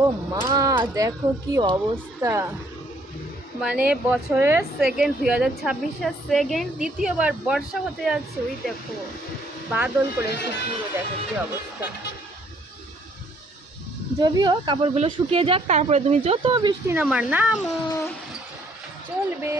ও মা, দেখো কি অবস্থা। মানে বছরের সেকেন্ড 2026-এর সেকেন্ড দ্বিতীয়বার বর্ষা হতে যাচ্ছে। ওই দেখো বাদল করেছে পুরো, দেখো কি অবস্থা। যদিও কাপড়গুলো শুকিয়ে যাক, তারপরে তুমি যত বৃষ্টি নামার নামো, চলবে।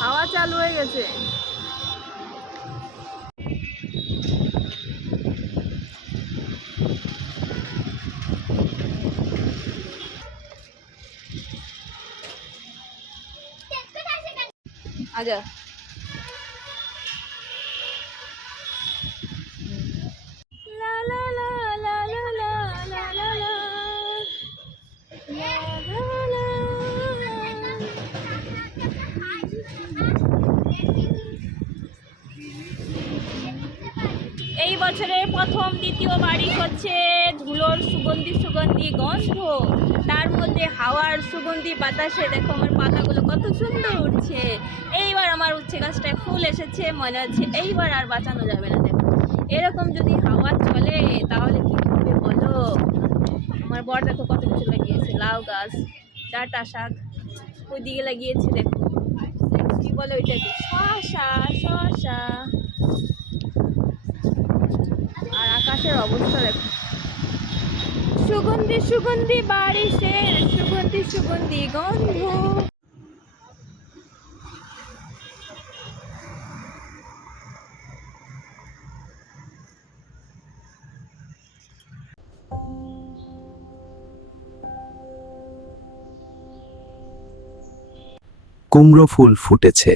হাওয়া চালু হয়ে গেছে। আচ্ছা, লা লা লা লা লা লা লা লা লা, লা লা লা। এই বছরের প্রথম দ্বিতীয় বারিশ হচ্ছে ধুলোর সুগন্ধি সুগন্ধি গন্ধ, তার মধ্যে হাওয়ার সুগন্ধি বাতাসে দেখো আমার পাতাগুলো কত সুন্দর উঠছে। এইবার আমার উচ্ছে গাছটায় ফুল এসেছে, মনে হচ্ছে এইবার আর বাঁচানো যাবে না। দেখো এরকম যদি হাওয়া চলে তাহলে কি হবে বলো। আমার বর দেখো কত কিছু লাগিয়েছে, লাউ গাছ, ডাঁটা শাক, ওইদিকে লাগিয়েছে দেখো কি বলে ওইটাকে, শসা শসা। আর আকাশের অবস্থা দেখো, সুগন্ধি সুগন্ধি বারিশের সুগন্ধি সুগন্ধি গন্ধ। কুমড়ো ফুল ফুটেছে।